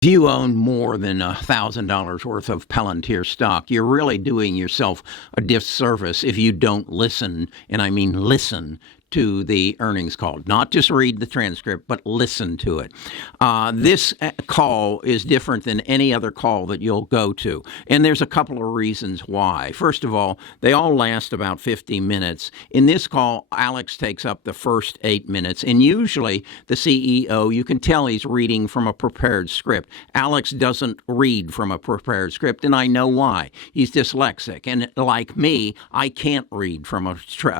If you own more than $1,000 worth of Palantir stock, you're really doing yourself a disservice if you don't listen, and I mean listen, to the earnings call. Not just read the transcript, but listen to it. This call is different than any other call that you'll go to. And there's a couple of reasons why. First of all, they all last about 50 minutes. In this call, Alex takes up the first 8 minutes. And usually the CEO, you can tell he's reading from a prepared script. Alex doesn't read from a prepared script, and I know why. He's dyslexic. And like me, I can't read from a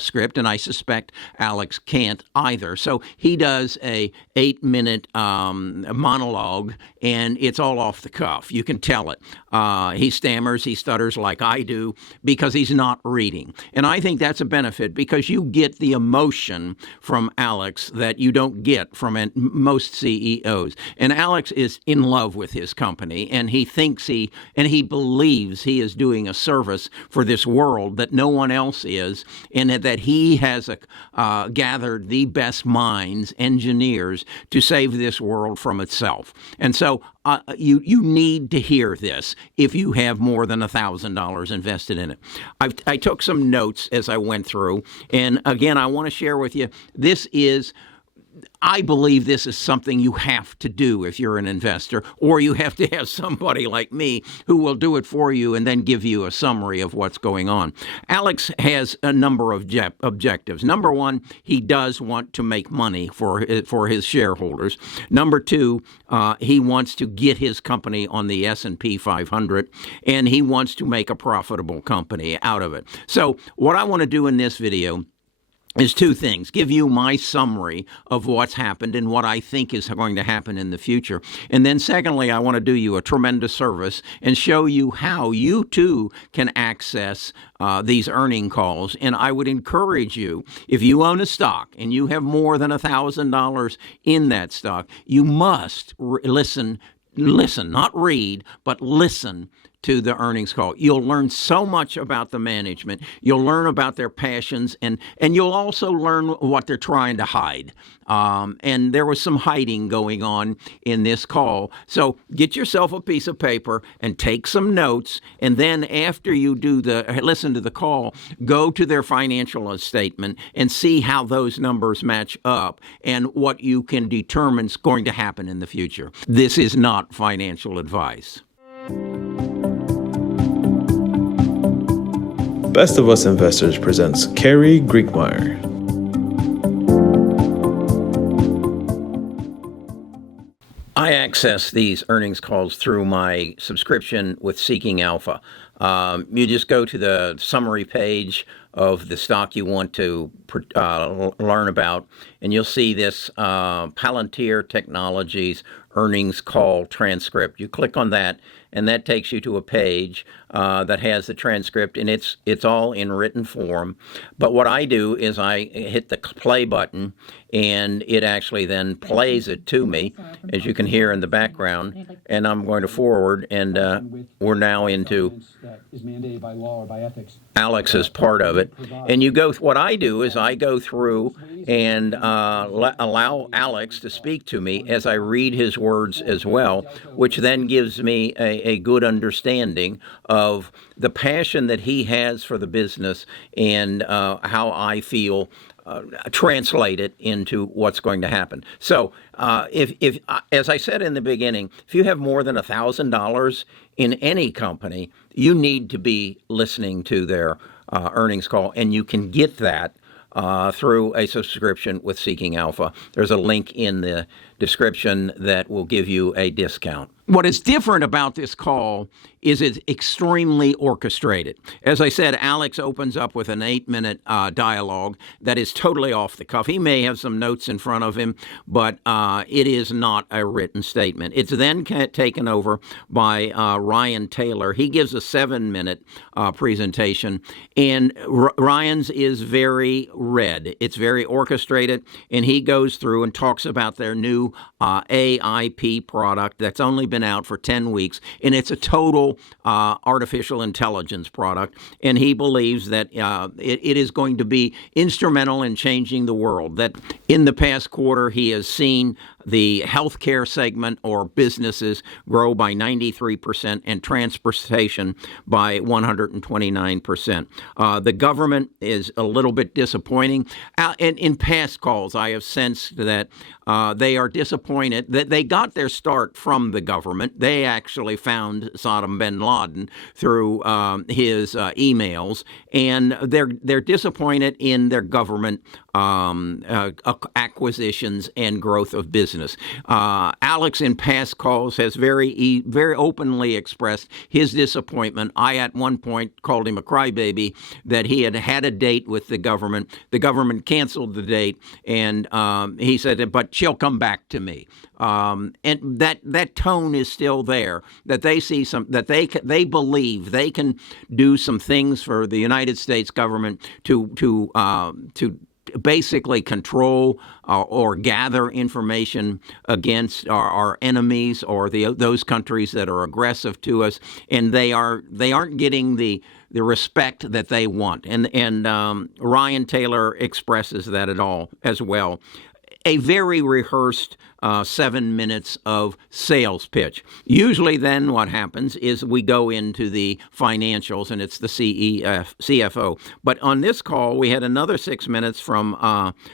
script, and I suspect Alex can't either. So he does a 8-minute monologue, and it's all off the cuff. You can tell it. He stammers, he stutters like I do because he's not reading. And I think that's a benefit because you get the emotion from Alex that you don't get from most CEOs. And Alex is in love with his company, and he believes he is doing a service for this world that no one else is, and that he has gathered the best minds, engineers, to save this world from itself. And so you need to hear this if you have more than $1,000 invested in it. I took some notes as I went through, and again, I want to share with you, I believe this is something you have to do if you're an investor, or you have to have somebody like me who will do it for you and then give you a summary of what's going on. Alex has a number of objectives. Number one, he does want to make money for his shareholders. Number two, he wants to get his company on the S&P 500, and he wants to make a profitable company out of it. So what I want to do in this video is two things: give you my summary of what's happened and what I think is going to happen in the future. And then secondly, I want to do you a tremendous service and show you how you too can access these earning calls. And I would encourage you, if you own a stock and you have more than $1,000 in that stock, you must listen, not read, but listen to the earnings call. You'll learn so much about the management. You'll learn about their passions, and you'll also learn what they're trying to hide. And there was some hiding going on in this call. So get yourself a piece of paper and take some notes. And then after you listen to the call, go to their financial statement and see how those numbers match up and what you can determine is going to happen in the future. This is not financial advice. Best of Us Investors presents Kerry Griegmeyer. I access these earnings calls through my subscription with Seeking Alpha. You just go to the summary page of the stock you want to learn about, and you'll see this Palantir Technologies earnings call transcript. You click on that, and that takes you to a page that has the transcript, and it's all in written form. But what I do is I hit the play button, and it actually then plays it to me, as you can hear in the background. And I'm going to forward, and we're now into Alex's part of it. And what I do is I go through and allow Alex to speak to me as I read his words as well, which then gives me a good understanding of the passion that he has for the business and how I feel translate it into what's going to happen. So if as I said in the beginning, if you have more than $1,000 in any company, you need to be listening to their earnings call, and you can get that through a subscription with Seeking Alpha. There's a link in the description that will give you a discount. What is different about this call is it's extremely orchestrated. As I said, Alex opens up with an 8-minute dialogue that is totally off the cuff. He may have some notes in front of him, but it is not a written statement. It's then taken over by Ryan Taylor. He gives a 7-minute presentation, and Ryan's is very red. It's very orchestrated, and he goes through and talks about their new AIP product that's only been out for 10 weeks, and it's a total artificial intelligence product, and he believes that it is going to be instrumental in changing the world, that in the past quarter he has seen the healthcare segment or businesses grow by 93% and transportation by 129%. The government is a little bit disappointing. And in past calls, I have sensed that they are disappointed that they got their start from the government. They actually found Saddam bin Laden through his emails, and they're disappointed in their government acquisitions and growth of business. Alex, in past calls, has very openly expressed his disappointment. I, at one point, called him a crybaby, that he had a date with the government. The government canceled the date, and he said, but she'll come back to me. And that tone is still there, that they see that they believe they can do some things for the United States government to basically control or gather information against our enemies or those countries that are aggressive to us, and they aren't getting the respect that they want. And Ryan Taylor expresses that at all as well. A very rehearsed 7 minutes of sales pitch. Usually then what happens is we go into the financials and it's the CFO. But on this call, we had another 6 minutes from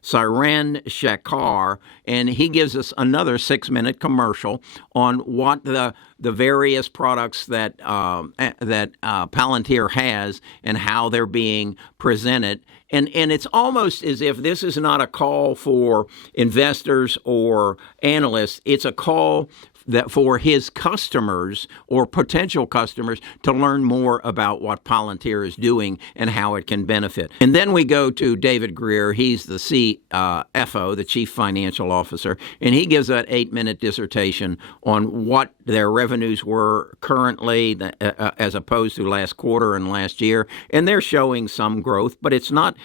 Siren Shakar, and he gives us another 6-minute commercial on what the various products that Palantir has and how they're being presented. And it's almost as if this is not a call for investors or analysts. It's a call that for his customers or potential customers to learn more about what Palantir is doing and how it can benefit. And then we go to David Greer. He's the CFO, the Chief Financial Officer, and he gives that 8-minute dissertation on what their revenues were currently as opposed to last quarter and last year. And they're showing some growth, but it's not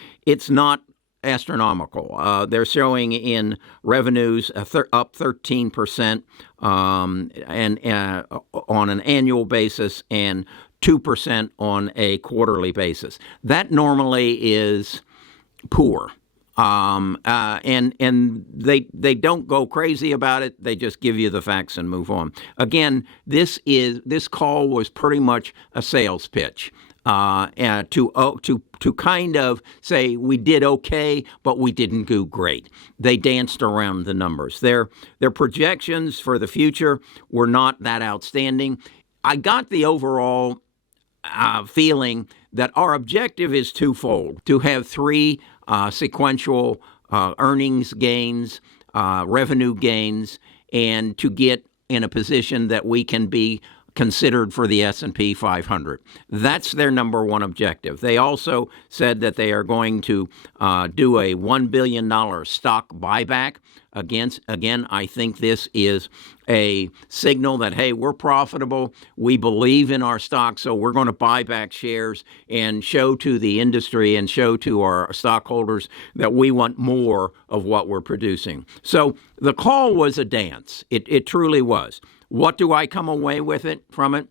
astronomical. They're showing in revenues up 13% and on an annual basis and 2% on a quarterly basis. That normally is poor. And they don't go crazy about it. They just give you the facts and move on. Again, this call was pretty much a sales pitch. To kind of say we did okay, but we didn't do great. They danced around the numbers. Their projections for the future were not that outstanding. I got the overall feeling that our objective is twofold: to have 3 sequential earnings gains, revenue gains, and to get in a position that we can be considered for the S&P 500. That's their number one objective. They also said that they are going to do a $1 billion stock buyback. Again, I think this is a signal that, hey, we're profitable, we believe in our stock, so we're going to buy back shares and show to the industry and show to our stockholders that we want more of what we're producing. So the call was a dance. It truly was. What do I come away from it?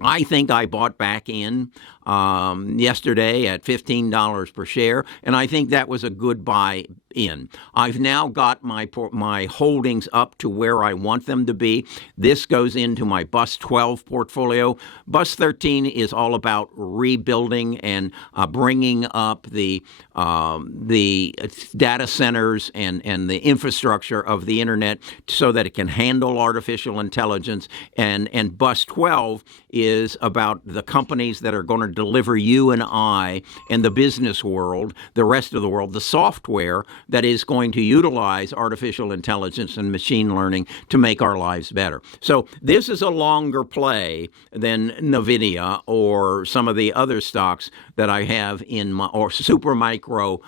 I think I bought back in yesterday at $15 per share, and I think that was a good buy in. I've now got my holdings up to where I want them to be. This goes into my Bus 12 portfolio. Bus 13 is all about rebuilding and bringing up the data centers and the infrastructure of the internet so that it can handle artificial intelligence. And Bus 12 is about the companies that are going to deliver you and I and the business world, the rest of the world, the software that is going to utilize artificial intelligence and machine learning to make our lives better. So this is a longer play than NVIDIA or some of the other stocks that I have in my, or super micro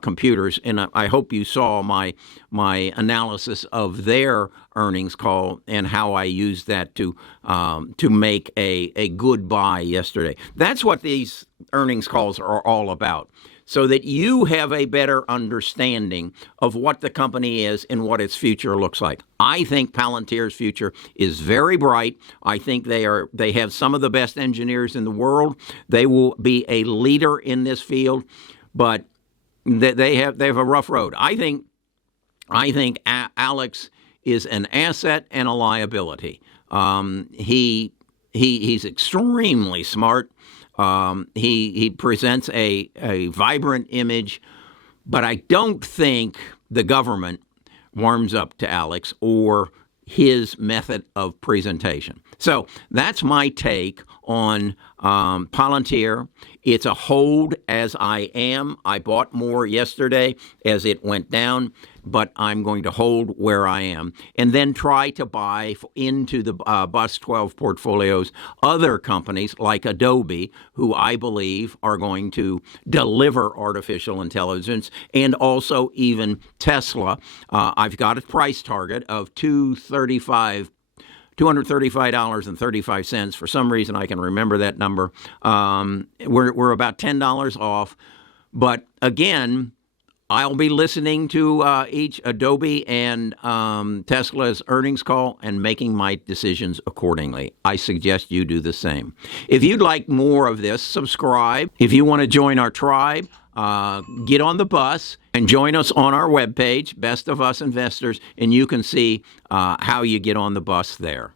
computers. And I hope you saw my analysis of their earnings call and how I used that to make a good buy yesterday. That's what these earnings calls are all about, so that you have a better understanding of what the company is and what its future looks like. I think Palantir's future is very bright. I think they have some of the best engineers in the world. They will be a leader in this field, but they have a rough road. I think Alex is an asset and a liability. He's extremely smart. He presents a vibrant image, but I don't think the government warms up to Alex or his method of presentation. So that's my take on Palantir. It's a hold as I am. I bought more yesterday as it went down, but I'm going to hold where I am and then try to buy into the Bus 12 portfolios other companies like Adobe, who I believe are going to deliver artificial intelligence, and also even Tesla. I've got a price target of $235.35. For some reason, I can remember that number. We're about $10 off. But again, I'll be listening to each Adobe and Tesla's earnings call and making my decisions accordingly. I suggest you do the same. If you'd like more of this, subscribe. If you want to join our tribe, get on the bus and join us on our webpage, Best of Us Investors, and you can see how you get on the bus there.